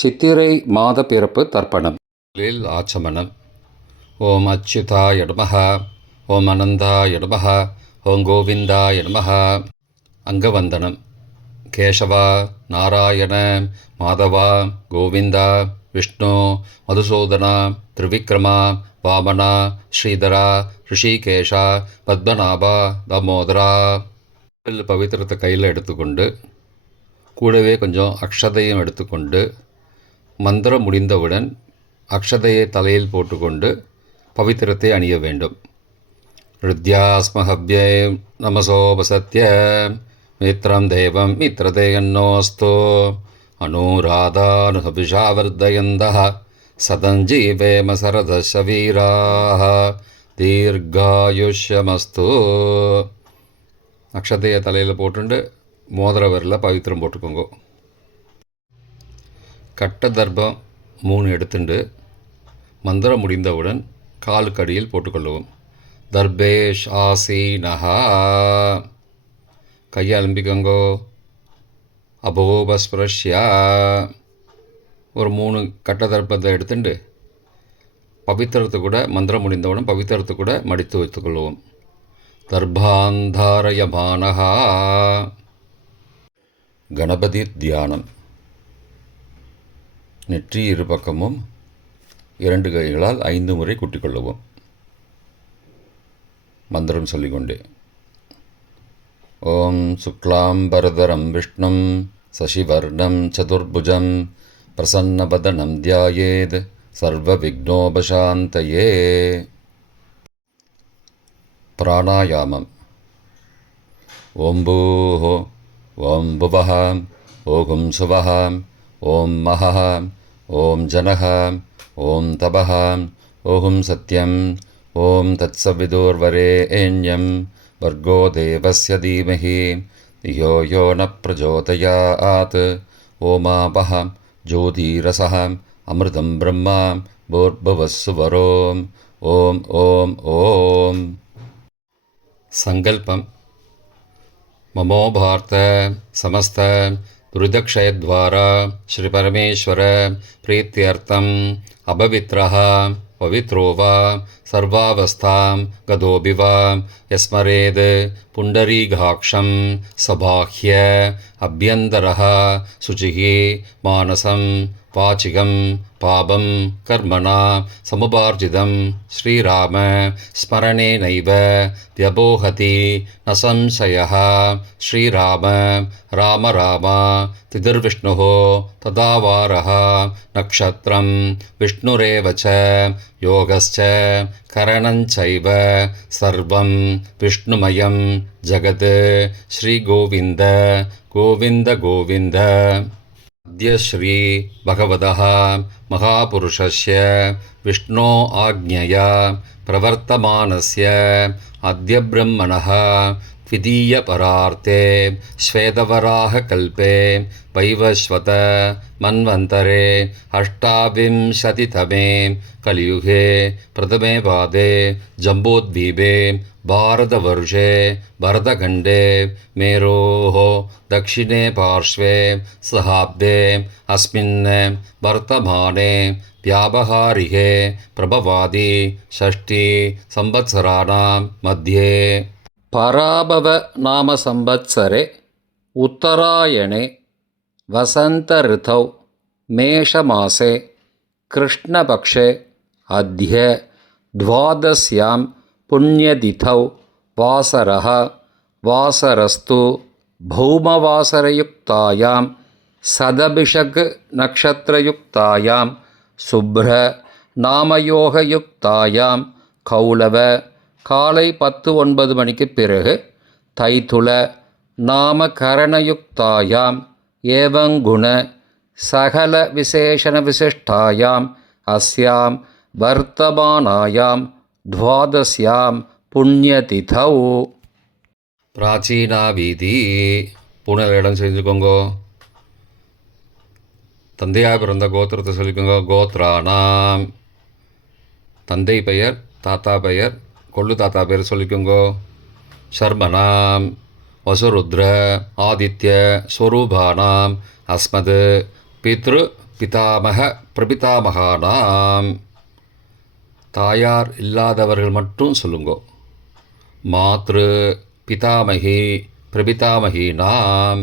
சித்திரை மாத பிறப்பு தர்ப்பணம். ஆச்சமனம். ஓம் அச்சுதாய நமஹ, ஓம் அனந்தாய நமஹ, ஓம் கோவிந்தாய நமஹ. அங்கவந்தனம். கேசவா, நாராயண, மாதவா, கோவிந்தா, விஷ்ணு, மதுசூதனா, திரிவிக்ரமா, வாமனா, ஸ்ரீதரா, ரிஷிகேஷா, பத்மநாபா, தாமோதரா. பவித்திரத்தை கையில் எடுத்துக்கொண்டு கூடவே கொஞ்சம் அக்ஷதையும் எடுத்துக்கொண்டு மந்திரம் முடிந்தவுடன் அக்ஷதையை தலையில் போட்டுக்கொண்டு பவித்திரத்தை அணிய வேண்டும். ருத்யாஸ்மஹவ்யே நமசோபசத்ய மித்ரம் தேவம் மித்ரதேயன்னோஸ்தோ அனுராதானுஹபிஷாவர்தயந்தः சதஞ்சீவேம சரதசவீராः தீர்காயுஷ்யமஸ்து. அக்ஷதையை தலையில் போட்டுண்டு மோதிர விரலில் பவித்திரம் போட்டுக்கோங்க. கட்ட தர்ப்பம் 3 எடுத்துண்டு மந்திரம் முடிந்தவுடன் காலுக்கடியில் போட்டுக்கொள்ளவும். தர்பேஷ் ஆசீனஹா. கையை அலம்பிக்கோங்கோ. அபோபஸ்பிரஷ்யா. ஒரு 3 கட்ட தர்ப்பத்தை எடுத்துட்டு பவித்திரத்தை கூட மந்திரம் முடிந்தவுடன் பவித்திரத்தை கூட மடித்து வைத்துக்கொள்வோம். தர்பாந்தாரயமானஹா. கணபதி தியானம். நெற்றி இரு பக்கமும் 2 கைகளால் 5 முறை கூட்டிக்கொள்ளவும். மந்திரம் சொல்லிக்கொண்டே. ஓம் சுக்லாம்பரதரம் விஷ்ணும் சசிவர்ணம் சதுர்புஜம் பிரசன்னபதனம் தியாயேத் சர்வ விக்னோபசாந்தயே. பிராணாயாமம். ஓம் பூஹ, ஓம் புவஹ, ஓம் சுவஹ, ஓம் மஹஹ, ஓம் ஜனஹ, ஓம் தபஹ, ஓம் சத்யம், ஓம் தத்சவிதுர்வரேண்யம் வர்கோ தேவஸ்ய தீமஹி யோ யோ ந பிரச்சோதயாத். ஓமாபஹ ஜோதிரசஹ அமிர்தம் பிரம்மா பூர்புவஸ்ஸுவரோம். ஓம் ஓம் ஓம். சங்கல்பம். மமோ பார்த்த சமஸ்த துரிதக்ஷயத்வாரா ஸ்ரீ பரமேஸ்வர பிரீத்தியர்த்தம் அபவித்ரஹ பவித்ரோ வா சர்வாவஸ்தாம் கதோபி வா யஸ்மரேத் புண்டரீகாக்ஷம் சபாஹ்ய அப்யந்தரஹ சுச்சிஹி மானசம் வாச்சிகம் பாபம் கர்மணா சமுபார்ஜிதம் ஸ்ரீராம ஸ்மரணேனைவ வியபோஹதி ந சம்சயः. ஸ்ரீராம ராம ராம திதிர்விஷ்ணுः ததாவாரः நக்ஷத்ரம் விஷ்ணுரேவ ச யோகஸ்ச கரணஞ்சைவ சர்வம் விஷ்ணுமயம் ஜகத். ஸ்ரீகோவிந்த கோவிந்த கோவிந்த. அத்ய ஸ்ரீ பகவதः மகாபுருஷஸ்ய விஷ்ணோ ஆக்ஞயா பிரவர்த்தமானஸ்ய அத்ய பிரம்மணः द्वितीयपरार्थे श्वेतवराहकल्पे वैवस्वत मन्वन्तरे अष्टाविंशतितमे कलियुगे प्रथमे पादे जम्बूद्वीपे भारतवर्षे भरतखण्डे मेरोः दक्षिणे पार्श्वे सहाब्दे अस्मिन् वर्तमाने व्यावहारिके प्रभवादि षष्ठी संवत्सराणां मध्ये பராபவ நாம சம்பத்சரே உத்தராயணே வசந்த ரிதௌ மேஷமாசே கிருஷ்ணபக்ஷே அத்ய துவாதஸ்யாம் புண்ணியதிதௌ வாசரः வாசரஸ்து பௌமவாசரயுக்தாயாம் சதபிஷக் நக்ஷத்ரயுக்தாயாம் சுப்ர நாமயோகயுக்தாயாம் கௌலவ காலை 10-9 மணிக்கு பிறகு தைத்துள நாமகரணயுக்தாயாம் ஏவங்குண சகல விசேஷண விசிஷ்டாயாம் அஸ்யாம் வர்த்தமானாயாம் துவாதஸ்யாம் புண்ணியதிதௌ. பிராச்சீனா வீதி. பூனல் இடம் செஞ்சுக்கோங்கோ. தந்தையாக பிறந்த கோத்திரத்தை சொல்லிக்கோங்க. கோத்ரானாம். தந்தை பெயர், தாத்தா பெயர், கொள்ளு தாத்தா பேர் சொல்லிக்கோங்கோ. சர்மனாம் வசுருத்ர ஆதித்ய ஸ்வரூபானாம் அஸ்மத் பித்ரு பிதாமக பிரபிதாமகானாம். தாயார் இல்லாதவர்கள் மட்டும் சொல்லுங்கோ. மாத்ரு பிதாமகி பிரபிதாமகீனாம்.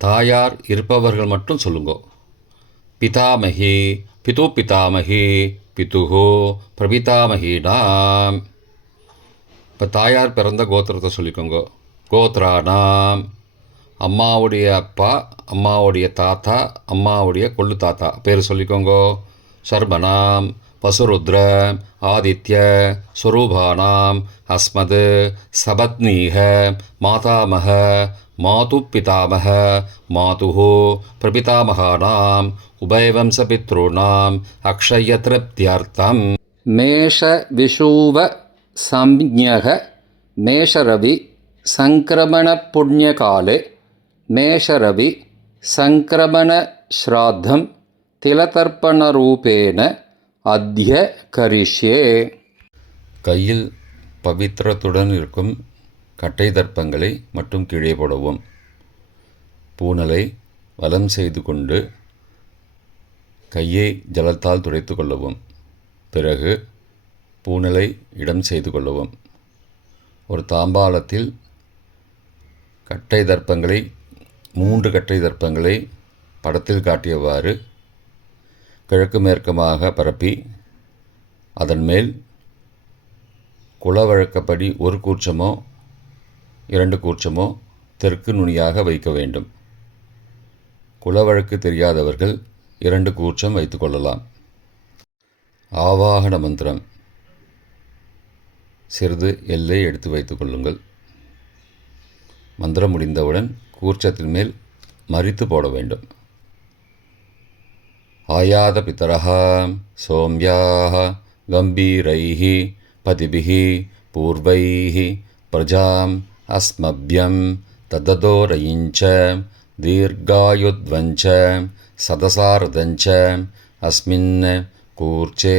தாயார் இருப்பவர்கள் மட்டும் சொல்லுங்கோ. பிதாமகி பிது பிதாமகி பிதுஹோ பிரபிதாமகீனாம். இப்போ தாயார் பிறந்த கோத்திரத்தை சொல்லிக்கோங்க. கோத்ரானாம். அம்மாவுடைய அப்பா, அம்மாவுடைய தாத்தா, அம்மாவுடைய கொள்ளு தாத்தா பேர் சொல்லிக்கோங்கோ. சர்பனாம் வசுருத்ர ஆதித்ய ஸ்வரூபானாம் அஸ்மத் சபத்னீக மாதாமக மாது பிதாமக மாதுஹோ பிரபிதாமகானாம் உபயவம்சபித்ருணாம் அக்ஷயத்ருப்தியர்த்தம். மேஷ விஷூவ சம்ஞக மேஷரவி சங்கிரமண புண்ணியகாலே மேஷரவி சங்கிரமண ஸ்ராத்தம் திலதர்ப்பணரூபேன அத்ய கரிஷ்யே. கையில் பவித்திரத்துடன் இருக்கும் கட்டை தர்ப்பங்களை மட்டும் கீழே போடவும். பூனலை வலம் செய்து கொண்டு கையை ஜலத்தால் துடைத்து கொள்ளவும். பிறகு பூனலை இடம் செய்து கொள்ளவும். ஒரு தாம்பாளத்தில் கட்டை தர்ப்பங்களை 3 கட்டை தர்ப்பங்களை படத்தில் காட்டியவாறு கிழக்கு மேற்கமாக பரப்பி அதன் மேல் குலவழக்கப்படி 1 கூர்ச்சமோ 2 கூர்ச்சமோ தெற்கு நுனியாக வைக்க வேண்டும். குலவழக்கு தெரியாதவர்கள் 2 கூர்ச்சம் வைத்து கொள்ளலாம். ஆவாகன மந்திரம். சிறிது எல்லை எடுத்து வைத்துக் கொள்ளுங்கள். மந்திரம் முடிந்தவுடன் கூர்ச்சத்தின் மேல் மரித்து போட வேண்டும். ஆயாத பிதரஹ சோம்யாஹ கம்பீரைஹி பதிபிஹி பூர்வைஹி பிரஜாம் அஸ்மப்யம் தததோரயிஞ்ச தீர்காயுத்வஞ்ச சதசாரதஞ்ச அஸ்மின் கூர்ச்சே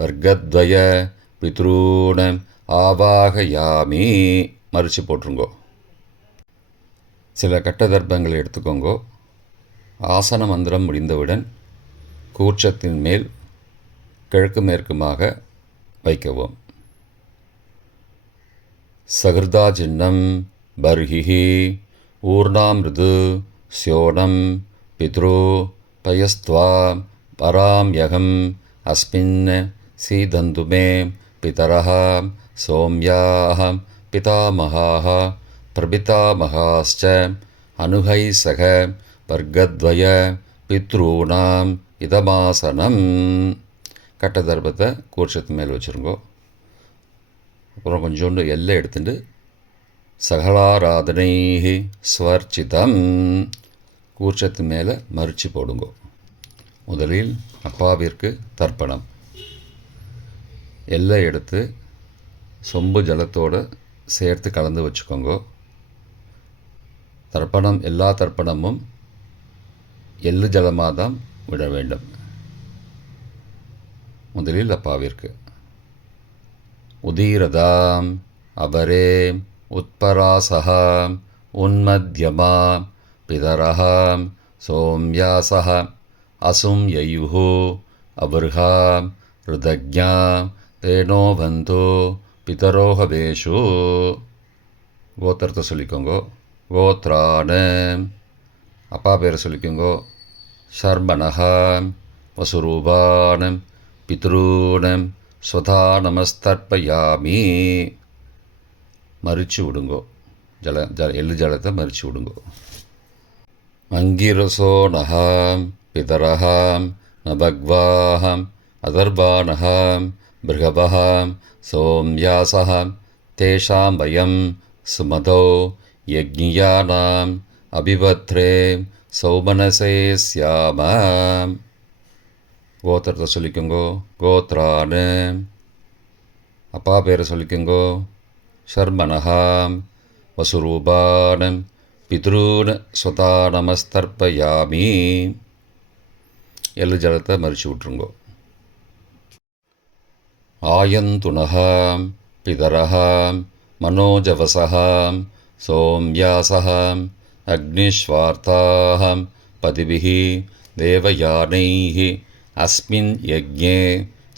வர்க்கத்வய பித்ரூண ஆவாகயாமி. மறித்து போட்டுருங்கோ. சில கட்ட தர்ப்பங்களை எடுத்துக்கோங்கோ. ஆசன மந்திரம் முடிந்தவுடன் கூர்ச்சத்தின் மேல் கிழக்கு மேற்குமாக வைக்கவும். சகிருதா சின்னம் பர்ஹிஹி ஊர்ணாமிருது ஸ்யோனம் பித்ரு பயஸ்த்வா பராம்யகம் அஸ்மின் சீதந்துமே பிதரஹ சோம்யாஹ பிதாமகாஹ பிரபிதாமகாஸ்ச அனுகை சக வர்க்கத்வய பித்ரூணாம் இதமாசனம். கட்ட தர்ப்பத்தை கூர்ச்சத்து மேல் வச்சுருங்கோ. அப்புறம் கொஞ்சோண்டு எல்லை எடுத்துட்டு சகலாராதனை ஸ்வர்ச்சிதம் கூர்ச்சத்து மேலே மறித்து போடுங்கோ. முதலில் அப்பாவிற்கு தர்ப்பணம். எல்லை எடுத்து சொம்பு ஜலத்தோடு சேர்த்து கலந்து வச்சுக்கோங்க. தர்ப்பணம் எல்லா தர்ப்பணமும் எள்ளு ஜலமாக தான் விட வேண்டும். முதலில் அப்பாவிற்கு. உதீரதாம் அபரே உத்பராசஹா உன்மத்யமா பிதரஹாம் சோம்யாசஹ அசும் யயுஹு அபர்ஹாம் ருதக்ஞாம் தேனோ பந்தோ பிதரோஹவேஷு. கோத்திரத்தை சொல்லிக்கோங்கோ. கோத்ரான. அப்பா பேரை சொல்லிக்கோங்கோ. ஷர்மணஹாம் வசுரூபானம் பித்ரூனம் ஸ்வதா நமஸ்தர்ப்பயாமி. மறித்து விடுங்கோ. எள்ளு ஜலத்தை மறித்து விடுங்கோ. அங்கிரசோ நகாம் பிதரஹாம் நபக்வாஹாம் அதர்பானஹாம் பிருகபஹாம் சோம்யாசஹாம் தேஷாம் வயம் சுமதோ யக்ஞியானாம் அபிபத்ரே சௌமனசே ஸ்யாமாம். கோத்திரத்தை சொல்லிக்கோங்கோ. கோத்ரானு. அப்பா பேரை சொல்லிக்கோங்கோ. ஷர்மணஹாம் வசுரூபானம் பித்ரூன் ஸ்வதா நமஸ்தர்ப்பயாமி. எள்ளு ஜலத்தை மறித்து விட்ருங்கோ. ஆயந்துனஹாம் பிதரஹாம் மனோஜவசஹாம் சோம்யாசஹாம் அக்னிஸ்வார்த்தாஹாம் பதிபிஹி தேவயானைः அஸ்மின் யஜ்ஞே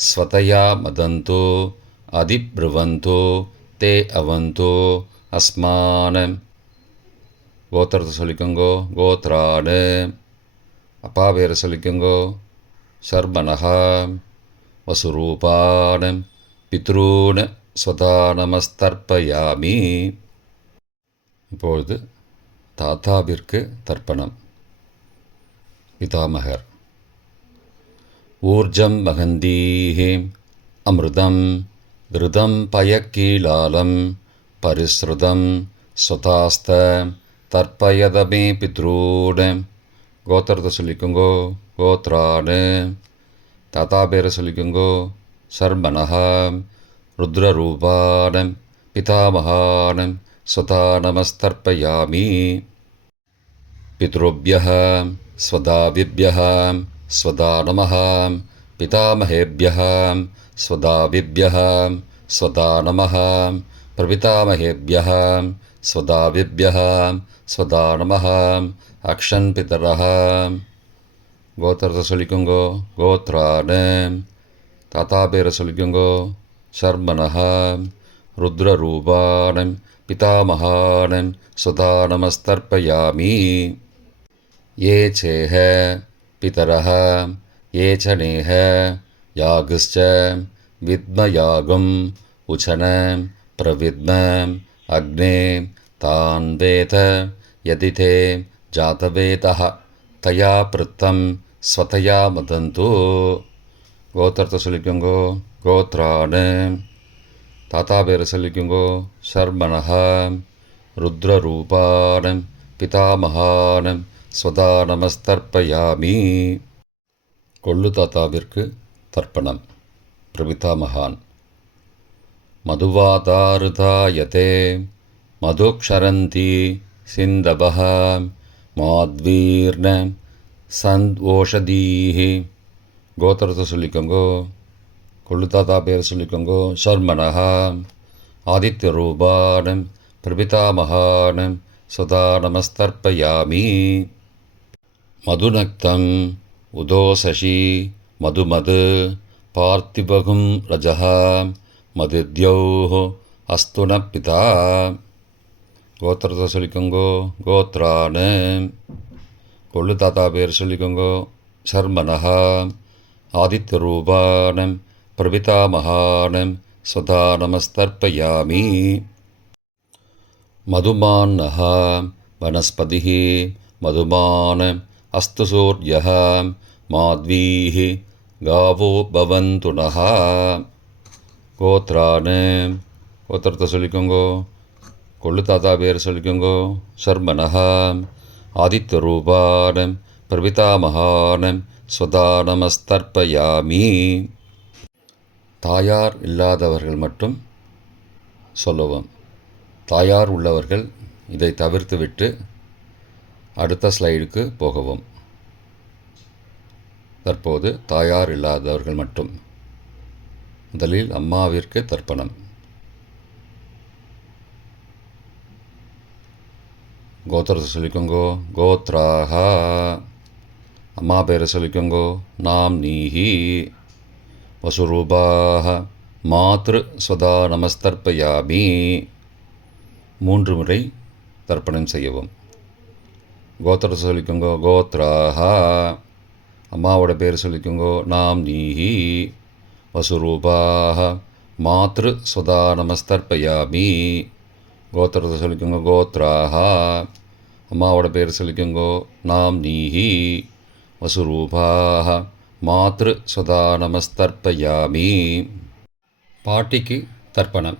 ஸ்வதயா மதந்தோ அதிப்ருவந்தோ தே அவந்தோ அஸ்மான. கோத்திரத்தை சொல்லிக்கோங்கோ. கோத்ராடு. அப்பா பேரை சொல்லிக்கோங்கோ. சர்பனஹா. வசுரூபான பித்ரூன ஸ்வதா நமஸ்தர்ப்பயாமி. இப்பொழுது தாத்தாவிற்கு தர்ப்பணம். பிதாமகர். ஊர்ஜம் மகந்தீஹி அமிர்தம் கிருதம் பயக்கீலாலம் பரிஸ்ருதம் ஸ்வதாஸ்த தர்ப்பயதமே பித்ரூன. கோத்திரத்தை சொல்லிக்கோங்கோ. கோத்ராடு. தாத்தா பேரை சொல்லிக்கோங்கோ. சர்மனஹா. ருத்ரரூபானம் பிதாமகானம் ஸ்வதா நமஸ்தர்ப்பயாமி. பித்ருभ्यः ஸ்வதாவிभ्यः ஸ்வதா நமः. பிதாமகேभ्यः ஸ்வதாவிभ्यः ஸ்வதா நமः. பிரபிதாமகேभ्यः ஸ்வதாவிभ्यः ஸ்வதா நமः. அக்ஷன் பிதரः. கோத்திரத்தை சொல்லிக்கோங்கோ. கோத்ரான. தாத்தா பேரை சொல்லிக்கோங்கோ. சர்மனஹா. ருத்ரரூபானம் பிதாமகானம் ஸ்வதா நமஸ்தர்ப்பயாமி. ये चेह पितरः ये च नेह यागश्च विद्मयागम् उचन प्रविद्म अग्ने तान् वेद यदि ते जातवेदः तया पृत्तं स्वतया मदन्तु. கோத்திரத்தை சொல்லிக்கோங்கோ. கோத்ரான. தாத்தா பேரை சொல்லிக்கோங்கோ. சர்மனஹா. ருத்ரரூபானம் பிதாமகானம் ஸ்வதா நமஸ்தர்ப்பயாமி. கொள்ளு தாத்தாவிற்கு தர்ப்பணம். பிரபிதாமகான். மதுவாதாருதாயதே மதுக்ஷரந்தி சிந்தபஹ மாத்வீர்ண சந்த்வோஷதீஹி. கோத்திரத்தை சொல்லிக்கோங்கோ. கொள்ளு தாத்தா பேரை சொல்லிக்கோங்கோ. சர்மனஹா. ஆதித்யரூபானம் பிரபிதாமகானம் ஸ்வதா நமஸ்தர்ப்பயாமி. மதுநக்தம் உதோசசி மதுமது பார்த்திபகும் ரஜः மதித்யோः அஸ்துன பிதா. கோத்திரத்தை சொல்லிக்கோங்கோ. கோத்ரான. கொள்ளு தாத்தா பேர் சொல்லிக்கோங்கோ. சர்மனஹா. ஆதித்யரூபானம் பிரபிதாமகானம் ஸ்வதா நமஸ்தர்ப்பயாமி. மதுமான்னः வனஸ்பதிः மதுமான் அஸ்து சூர்யः மாத்வீः காவோ பவந்து நः. கோத்ரான. கோத்திரத்தை சொல்லிக்கோங்கோ. கொள்ளு தாத்தா பேர் சொல்லிக்கோங்கோ. சர்மனஹா. ஆதித்யரூபானம் பிரபிதாமகானம் ஸ்வதா நமஸ்தர்ப்பயாமி. தாயார் இல்லாதவர்கள் மட்டும் சொல்லவும். தாயார் உள்ளவர்கள் இதை தவிர்த்துவிட்டு அடுத்த ஸ்லைடுக்கு போகவும். தற்போது தாயார் இல்லாதவர்கள் மட்டும். முதலில் அம்மாவிற்கு தர்ப்பணம். கோத்திரத்தை சொல்லிக்கோங்கோ. கோத்ராஹா. அம்மா பேரை சொல்லிக்கோங்கோ. நாம் நீஹி. வசுரூபாஹ மாத்ரு ஸ்வதா நமஸ்தர்ப்பயாமி. 3 முறை தர்ப்பணம் செய்யவும். கோத்திரத்தை சொல்லிக்கோங்கோ. கோத்ராஹா. அம்மாவோட பேர் சொல்லிக்கோங்கோ. நாம் நீஹி. வசுரூபாஹ மாத்ரு ஸ்வதா நமஸ்தர்ப்பயாமி. கோத்திரத்தை சொல்லிக்கோங்கோ. கோத்ராஹா. அம்மாவோட பேர் சொல்லிக்கோங்கோ. நாம் நீஹி. வசுரூபாஹ மாத்ரு ஸ்வதா நமஸ்தர்ப்பயாமி. பாட்டிக்கு தர்ப்பணம்.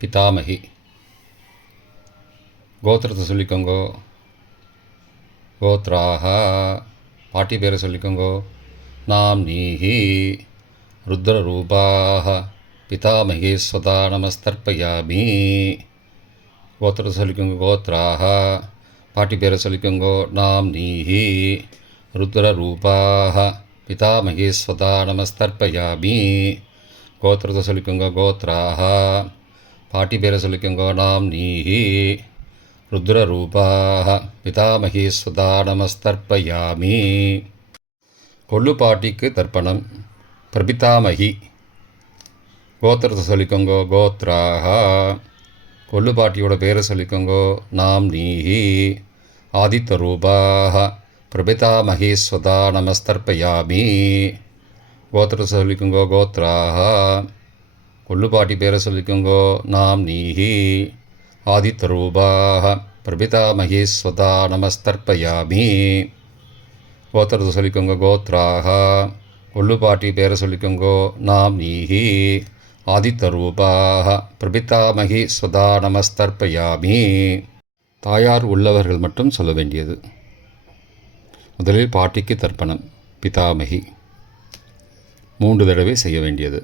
பிதாமகி. கோத்திரத்தை சொல்லிக்கோங்கோ. கோத்ராஹா. பாட்டி பேரை சொல்லிக்கோங்கோ. நாம் நீஹி. ருத்ரரூபாஹ பிதாமகி ஸ்வதா நமஸ்தர்ப்பயாமி. கோத்திரத்தை சொல்லிக்கோங்கோ. கோத்ராஹா. பாட்டி பேரை சொல்லிக்கோங்கோ. நாம் நீஹி. ருத்ரரூபாஹ பிதாமகி ஸ்வதா நமஸ்தர்ப்பயாமி. கோத்திரத்தை சொல்லிக்கோங்கோ. கோத்ராஹா. பாட்டி பேரை சொல்லிக்கோங்கோ. நாம் நீஹி. ருத்ரரூபாஹ பிதாமகி ஸ்வதா நமஸ்தர்ப்பயாமி. கொள்ளு பாட்டிக்கு தர்ப்பணம். பிரபிதாமகி. கோத்திரத்தை சொல்லிக்கோங்கோ. கோத்ராஹா. கொள்ளு பாட்டியோட பேரை சொல்லிக்கோங்கோ. நாம் நீஹி. ஆதித்த ரூபாக. பிரபிதாமகி ஸ்வதா நமஸ்தர்ப்பயாமி. கோத்திரத்தை சொல்லிக்கோங்கோ. கோத்ராஹா. கொள்ளு பாட்டி பேரை சொல்லிக்கோங்கோ. நாம் நீஹி. ஆதித்த ரூபாக. பிரபிதாமகி ஸ்வதா நமஸ்தர்ப்பயாமி. கோத்திரத்தை சொல்லிக்கோங்க. கோத்ராஹா. கொள்ளு பாட்டி பேரை சொல்லிக்கோங்கோ. நாம் நீஹி. ஆதித்த ரூபாக. பிரபிதாமகி ஸ்வதா நமஸ்தர்ப்பயாமி. தாயார் உள்ளவர்கள் மட்டும் சொல்ல வேண்டியது. முதலில் பாட்டிக்கு தர்ப்பணம். பிதாமகி 3 தடவை செய்ய வேண்டியது.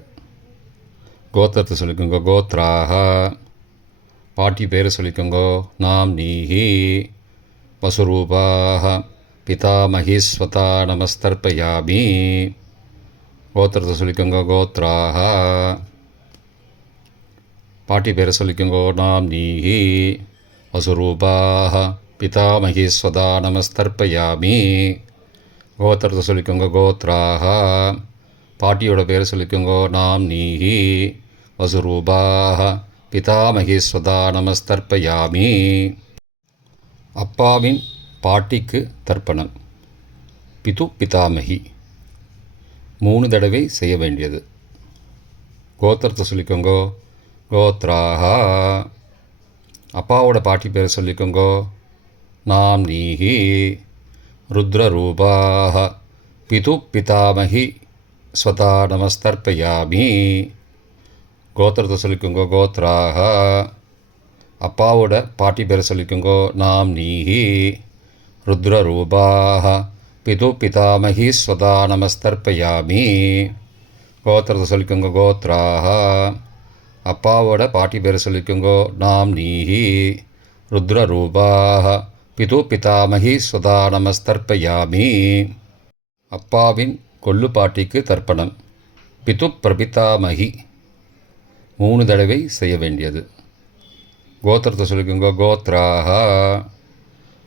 கோத்திரத்தை சொல்லிக்கோங்க. கோத்ராஹா. பாட்டி பேரை சொல்லிக்கோங்கோ. நாம் நீஹி. வசுரூபாக. பிதாமகி ஸ்வதா நமஸ்தர்ப்பயாமி. கோத்திரத்தை சொல்லிக்கோங்க. கோத்ராஹா. பாட்டி பேரை சொல்லிக்கோங்கோ. நாம் நீஹி. வசுரூபாக. பிதாமகி ஸ்வதா நமஸ்தர்ப்பயாமி. கோத்திரத்தை சொல்லிக்கோங்க. கோத்ராஹா. பாட்டியோட பேரை சொல்லிக்கோங்கோ. நாம் நீஹி. வசுரூபாக. பிதாமகி ஸ்வதா நமஸ்தர்ப்பயாமி. அப்பாவின் பாட்டிக்கு தர்ப்பணம். பிது பிதாமகி 3 தடவை செய்ய வேண்டியது. கோத்திரத்தை சொல்லிக்கோங்கோ. கோத்ராஹா. அப்பாவோட பாட்டி பேரை சொல்லிக்கோங்கோ. நாம் நீஹி. ருத்ரரூபாக. பிது பிதாமகி ஸ்வதா நமஸ்தர்ப்பயாமி. கோத்திரத்தை சொல்லிக்கோங்கோ. கோத்ராஹா. அப்பாவோட பாட்டி பேரை சொல்லிக்கோங்கோ. நாம் நீஹி. ருத்ரரூபாக. பிது பிதாமகி ஸ்வதா நமஸ்தர்ப்பயாமி. கோத்திரத்தை சொல்லிக்கோங்க. கோத்ராஹா. அப்பாவோட பாட்டி பேரை சொல்லிக்கோங்கோ. நாம் நீஹி. ருத்ரரூபாக. பிது பிதாமகி ஸ்வதா நமஸ்தர்ப்பயாமி. அப்பாவின் கொள்ளு பாட்டிக்கு தர்ப்பணம். பிது பிரபிதாமகி 3 தடவை செய்ய வேண்டியது. கோத்திரத்தை சொல்லிக்கோங்கோ. கோத்ராஹா.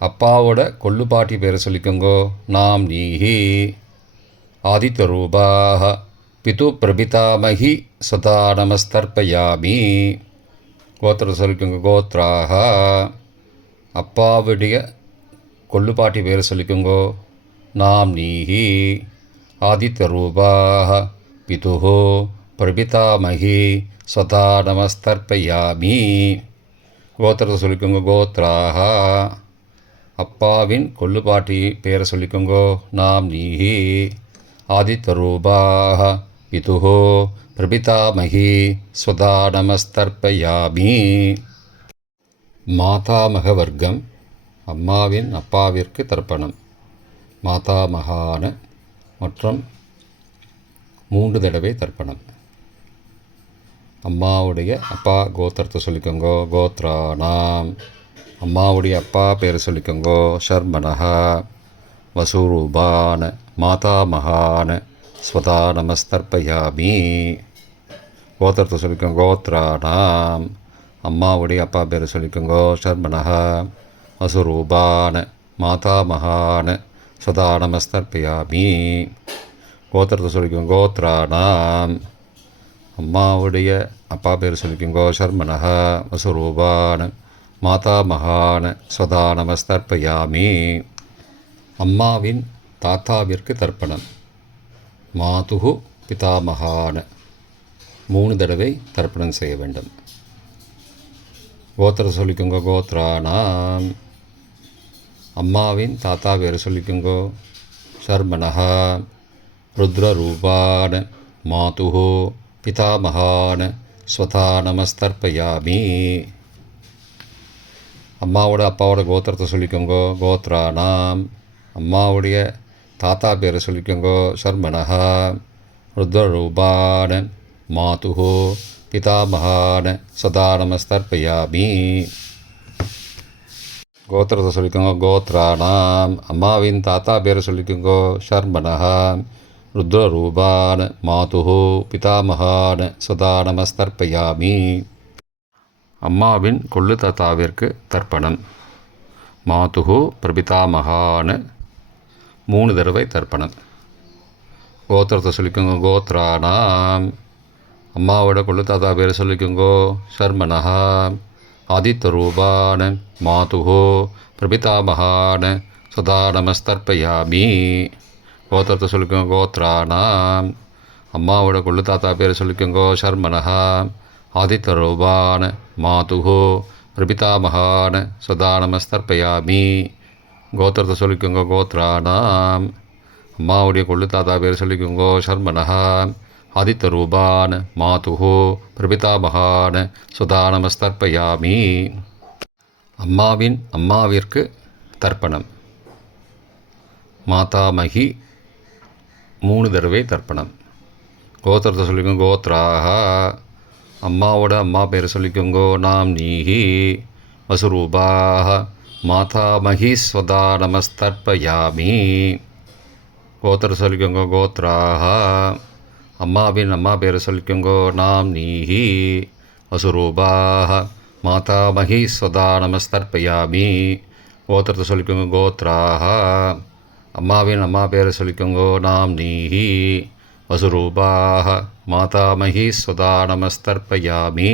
அப்பாவோட கொள்ளு பாட்டி பேரை சொல்லிக்கோங்கோ. நாம் நீஹி. ஆதித்த ரூபாக. பிது பிரபிதாமகி ஸ்வதா நமஸ்தர்ப்பயாமி. கோத்திரத்தை சொல்லிக்கோங்க. கோத்ராஹா. அப்பாவுடைய கொள்ளு பாட்டி பேரை சொல்லிக்கோங்கோ. நாம் நீஹி. ஆதித்த ரூபாக. பிதுஹோ பிரபிதாமகி ஸ்வதா நமஸ்தர்ப்பயாமி. கோத்திரத்தை சொல்லிக்கோங்க. கோத்ராஹா. அப்பாவின் கொள்ளு பாட்டி பேரை சொல்லிக்கோங்கோ. நாம் நீஹி. ஆதித்த ரூபாக. பிதுஹோ பிரபிதாமகி ஸ்வதா நமஸ்தர்ப்பயாமி. மாதாமக வர்க்கம். அம்மாவின் அப்பாவிற்கு தர்ப்பணம். மாதாமகான மற்றும் 3 தடவை தர்ப்பணம். அம்மாவுடைய அப்பா கோத்திரத்தை சொல்லிக்கோங்கோ. கோத்ராணாம். அம்மாவுடைய அப்பா பேரை சொல்லிக்கோங்கோ. ஷர்மனஹா. வசூரூபான. மாதாமகான ஸ்வதா நமஸ்தர்ப்பயாமி. கோத்திரத்தை சொல்லிக்கோங்க. கோத்ராணாம். அம்மாவுடைய அப்பா பேரை சொல்லிக்கோங்கோ. ஷர்மனஹா. வசுரூபான. மாதாமகான ஸ்வதா நமஸ்தர்ப்பயாமி. கோத்திரத்தை சொல்லிக்கோங்க. கோத்ராணாம். அம்மாவுடைய அப்பா பேர் சொல்லிக்கோங்கோ. ஷர்மனஹா. வசுரூபான. மாதாமகான ஸ்வதா நமஸ்தர்ப்பயாமி. அம்மாவின் தாத்தாவிற்கு தர்ப்பணம். மாதுகு பிதாமகான 3 தடவை தர்ப்பணம் செய்ய வேண்டும். கோத்திர சொல்லிக்கோங்க. கோத்ராணாம். அம்மாவின் தாத்தா பேர் சொல்லிக்கோங்கோ. ஷர்மனஹா. ருத்ரரூபான. மாதுஹோ பிதாமகான ஸ்வதா நமஸ்தர்ப்பயாமி. அம்மாவோட அப்பாவோட கோத்திரத்தை சொல்லிக்கோங்கோ. கோத்ராணாம். அம்மாவுடைய தாத்தா பேரை சொல்லிக்கோங்கோ. ஷர்மனஹா. ருத்ரரூபான. மாதுஹோ பிதாமகான சதா நமஸ்தர்ப்பயாமி. கோத்திரத்தை சொல்லிக்கோங்க. கோத்ராணாம். அம்மாவின் தாத்தா பேரை சொல்லிக்கோங்கோ. ஷர்மனஹா. ருத்ரரூபான. மாதுஹோ பிதாமகான சதா நமஸ்தர்ப்பயாமி. அம்மாவின் கொள்ளு தாத்தாவிற்கு தர்ப்பணம். மாதுஹு பிரபிதாமகான 3 தடவை தர்ப்பணம். கோத்திரத்தை சொல்லிக்கோங்க கோத்ரானாம். அம்மாவோட கொள்ளு தாத்தா பேரை சொல்லிக்கோங்கோ சர்மனஹா. ஆதித்த ரூபான மாதுஹோ பிரபிதாமகான சதா நமஸ்தர்ப்பயாமி. கோத்திரத்தை சொல்லிக்கோங்க கோத்ரானாம். அம்மாவோட கொள்ளு தாத்தா பேரை சொல்லிக்கோங்கோ சர்மனஹா. ஆதித்த ரூபான மாதுஹோ பிரபிதாமகான சதா நமஸ்தர்ப்பயாமி. கோத்திரத்தை சொல்லிக்கோங்க கோத்ரானாம். அம்மாவுடைய கொள்ளு தாத்தா பேர் சொல்லிக்கோங்கோ சர்மனஹா. ஆதித்த ரூபான் மாதுஹோ பிரபிதாமகான சுதா நமஸ்தர்ப்பயாமி. அம்மாவிற்கு தர்ப்பணம். மாதாமகி 3 தடவை தர்ப்பணம். கோத்திரத்தை சொல்லிக்கோங்க கோத்ராஹா. அம்மாவோட அம்மா பேர் சொல்லிக்கோங்கோ நாம் நீஹி வசுரூபாஹ மாதாமகி ஸ்வதா நமஸ்தர்ப்பயாமி. கோத்திரம் சொல்லிக்கோங்க கோத்ராஹா. அம்மாவின் அம்மா பேர் சொல்லிக்கோங்கோ நாம் நீஹி வசுரூபாஹ மாதாமகி ஸ்வதா நமஸ்தர்ப்பயாமி. கோத்திரத்தை சொல்லிக்கோங்க கோத்ராஹா. அம்மாவின் அம்மா பேரை சொல்லிக்கோங்கோ நாம் நீஹி வசுரூபாஹ மாதாமகி ஸ்வதா நமஸ்தர்ப்பயாமி.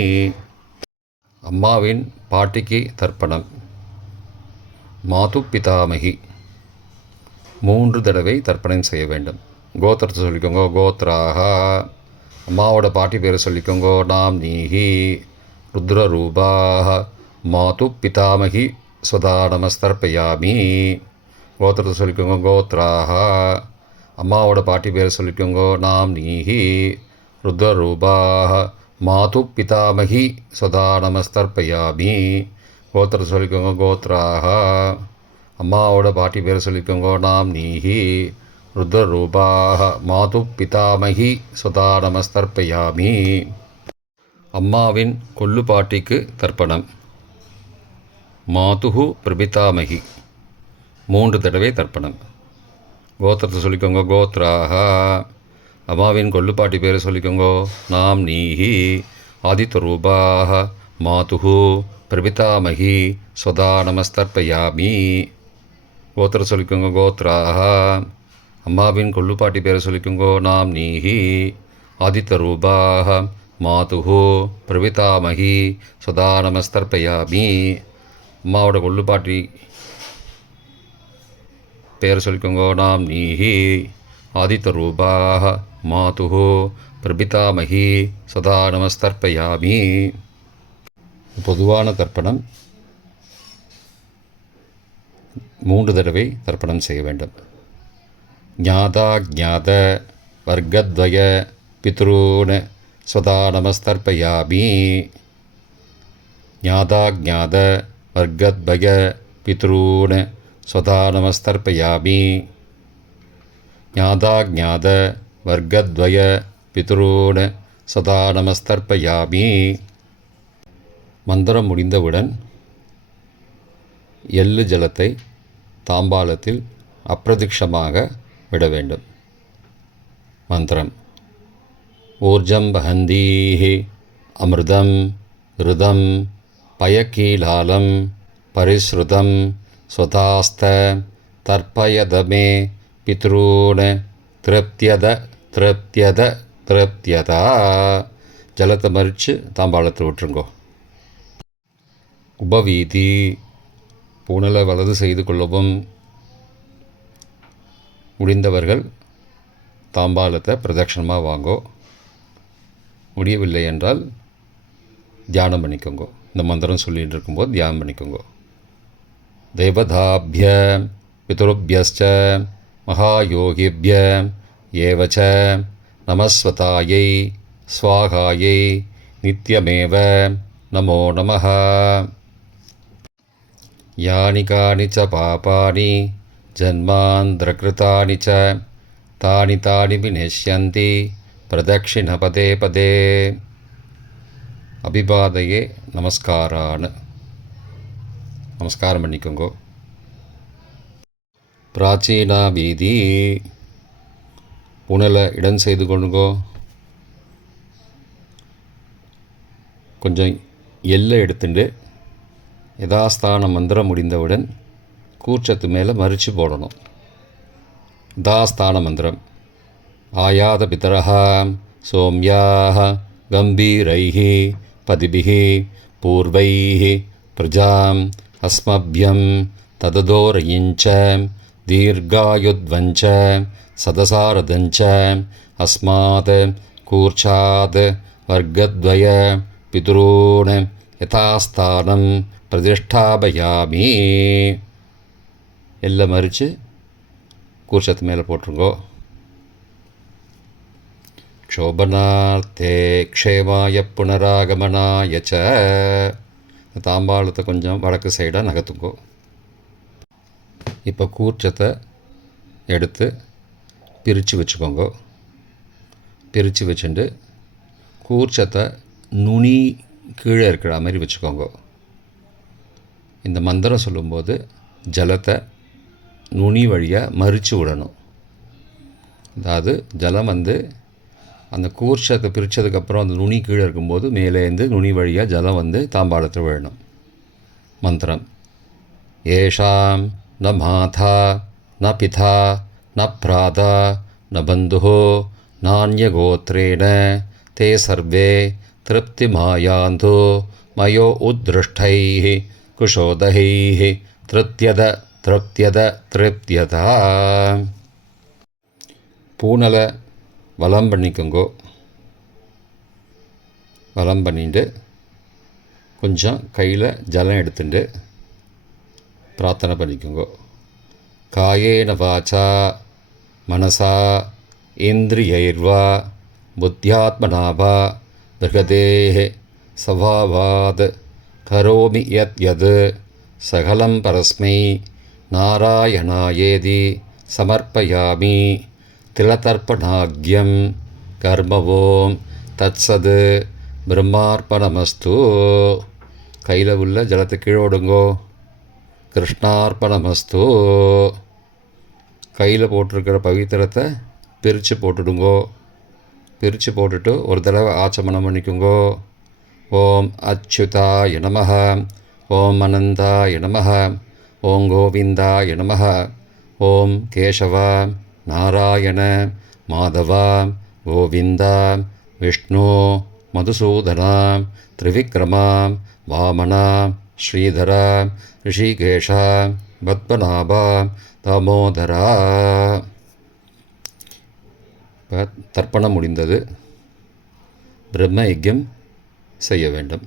அம்மாவின் பாட்டிக்கு தர்ப்பணம். மாது பிதாமகி 3 தடவை தர்ப்பணம் செய்ய வேண்டும். கோத்திரத்தை சொல்லிக்கோங்க கோத்ராஹா. அம்மாவோட பாட்டி பேரை சொல்லிக்கோங்கோ நாம் நீஹி ருத்ரரூபாஹ மாது பிதாமகி ஸ்வதா நமஸ்தர்ப்பயாமி. கோத்திரத்தை சொல்லிக்கோங்க கோத்ராஹா. அம்மாவோட பாட்டி பேரை சொல்லிக்கோங்கோ நாம் நீஹி ருத்ரரூபாஹ மாது பிதாமகி ஸ்வதா நமஸ்தர்ப்பயாமி. கோத்திரத்தை சொல்லிக்கோங்க கோத்ராஹா. அம்மாவோட பாட்டி பேரை சொல்லிக்கோங்கோ நாம் நீஹி ருத்ரரூபாஹ மாது பிதாமகி ஸ்வதா நமஸ்தர்ப்பயாமி. அம்மாவின் கொள்ளு பாட்டிக்கு தர்ப்பணம். மாதுஹு பிரபிதாமகி 3 தடவை தர்ப்பணம். கோத்திரத்தை சொல்லிக்கோங்க கோத்ராஹா. அம்மாவின் கொள்ளுப்பாட்டி பேரை சொல்லிக்கோங்கோ நாம் நீஹி ஆதித்த ரூபாஹ மாதுஹு பிரபிதாமகி ஸ்வதா நமஸ்தர்ப்பயாமி. கோத்திரம் சொல்லிக்கோங்க கோத்ராஹா. அம்மாவின் கொள்ளுப்பாட்டி பேரை சொல்லிக்கோங்கோ நாம் நீஹி ஆதித்த ரூபாஹ மாதுஹு பிரபிதாமகி ஸ்வதா நமஸ்தர்ப்பயாமி. அம்மாவோட கொள்ளுப்பாட்டி பேர் சொல்லிக்கோங்கோ நாம் நீஹி ஆதித்த ரூபாஹ மாதுஹு பிரபிதாமகி சதா நமஸ்தர்ப்பயாமி. பொதுவான தர்ப்பணம் 3 தடவை தர்ப்பணம் செய்ய வேண்டும். ஞாதா ஜாத வர்க்கத்வய பித்ரூன் சதா நமஸ்தர்ப்பயாமி. ஞாதா ஜாத வர்க்கத்வய பித்ரூன் சதா நமஸ்தர்ப்பயாமி. ஞாதா ஜாத வர்க்கத்வய பித்ரூன் சதா நமஸ்தர்ப்பயாமி. மந்திரம் முடிந்தவுடன் எள்ளு ஜலத்தை தாம்பாலத்தில் அப்பிரதிக்ஷமாக விட வேண்டும். மந்திரம் ஊர்ஜம் வஹந்தீஹி அமிர்தம் ருதம் பயக்கீலாலம் பரிஸ்ருதம் ஸ்வதாஸ்த தர்ப்பயதமே பித்ரூன் திருப்தியத திருப்தியத திருப்தியதா. ஜலத்தை மறித்து தாம்பாளத்தில் விட்டுருங்கோ. உபவீதி புனலை வலது செய்து கொள்ளவும். முடிந்தவர்கள் தாம்பாலத்தை பிரதட்சணமாக வாங்கோ. முடியவில்லை என்றால் தியானம் பண்ணிக்கோங்க. இந்த மந்திரம் சொல்லிகிட்டு இருக்கும்போது தியானம் பண்ணிக்கோங்க. தேவதாபிய பிதுருபியஸ்ச மகாயோகிபிய ஏவச்ச நமஸ்வதாயை ஸ்வாகாயை நித்யமேவ நமோ நமः. யானி கானி ச பாபானி ஜன்மாந்திரகிருதானி ச தானி தானி விநஷ்யந்தி பிரதக்ஷிண பதே பதே. அபிபாதையே நமஸ்காரான்னு நமஸ்காரம் பண்ணிக்கோங்கோ. பிராச்சீனா வீதி புனலை இடம் செய்து கொண்டுங்கோ. கொஞ்சம் எல்லை எடுத்துட்டு யதாஸ்தான மந்திரம் முடிந்தவுடன் கூர்ச்சத்து மேலே மறித்து போடணும். யதாஸ்தான மந்திரம் आयातपितरः सौम्याः गम्भीरैः पदिभिः पूर्वैः प्रजाम् अस्मभ्यं तददोरयिञ्च दीर्घायुध्वञ्च सदसारदञ्च अस्मात् कूर्चात् वर्गद्वय पितॄन् यथास्थानं प्रतिष्ठापयामि. எல்லாம் மறித்து கூர்ச்சத்து மேலே போட்டுருங்கோ. க்ஷோபனார்த்தே க்ஷேமாய புனராகமனாய ச. தாம்பாளத்தை கொஞ்சம் வடக்கு சைடாக நகர்த்துங்கோ. இப்போ கூர்ச்சத்தை எடுத்து பிரித்து வச்சுக்கோங்க. பிரித்து வச்சுட்டு கூர்ச்சத்தை நுனி கீழே இருக்கிற மாதிரி வச்சுக்கோங்க. இந்த மந்திரம் சொல்லும்போது ஜலத்தை நுனி வழியாக மறித்து விடணும். அதாவது ஜலம் அந்த கூர்ச்சத்தை பிரித்ததுக்கப்புறம் அந்த நுனி கீழே இருக்கும்போது மேலேருந்து நுனி வழியாக ஜலம் தாம்பாளத்தில் விழணும். மந்திரம்: ஏஷாம் ந மாதா ந பிதா ந பிராதா ந பந்துஹோ நான்யகோத்ரேண தே சர்வே திருப்திமாயாந்தோ மயோ உத்ருஷ்டைः குஷோதகைः திருப்தியதா. பூனலை வலம் பண்ணிக்கோங்கோ. வலம் பண்ணிட்டு கொஞ்சம் கையில் ஜலம் எடுத்துட்டு பிரார்த்தனை பண்ணிக்கோங்கோ. காயேன வாச்சா மனசா இந்திரியைர்வா புத்தியாத்மனாவா பிருகதேஹ சவாவாத் கரோமி யத் சகலம் பரஸ்மை நாராயணாயேதி சமர்ப்பயாமி. திலதர்ப்பணாக்யம் கர்மவோம் தத்சத் பிரம்மார்ப்பணமஸ்து. கையில் உள்ள ஜலத்தை கீழே விடுங்கோ. கிருஷ்ணார்ப்பணமஸ்து. கையில் போட்டிருக்கிற பவித்திரத்தை பிரித்து போட்டுடுங்கோ. பிரித்து போட்டுட்டு ஒரு தடவை ஆச்சமனம் பண்ணிக்கோங்கோ. ஓம் அச்சுதாய நமஹ, ஓம் அனந்தாய நமஹ, ஓம் கோவிந்தாய நமஹ, ஓம் கேசவா நாராயண மாதவா கோவிந்தா விஷ்ணு மதுசூதனா திரிவிக்ரமா வாமனா ஸ்ரீதரா ரிஷிகேஷா பத்மநாபா தாமோதரா. இப்போ தர்ப்பணம் முடிந்தது. பிரம்ம யஜ்யம் செய்ய வேண்டும்.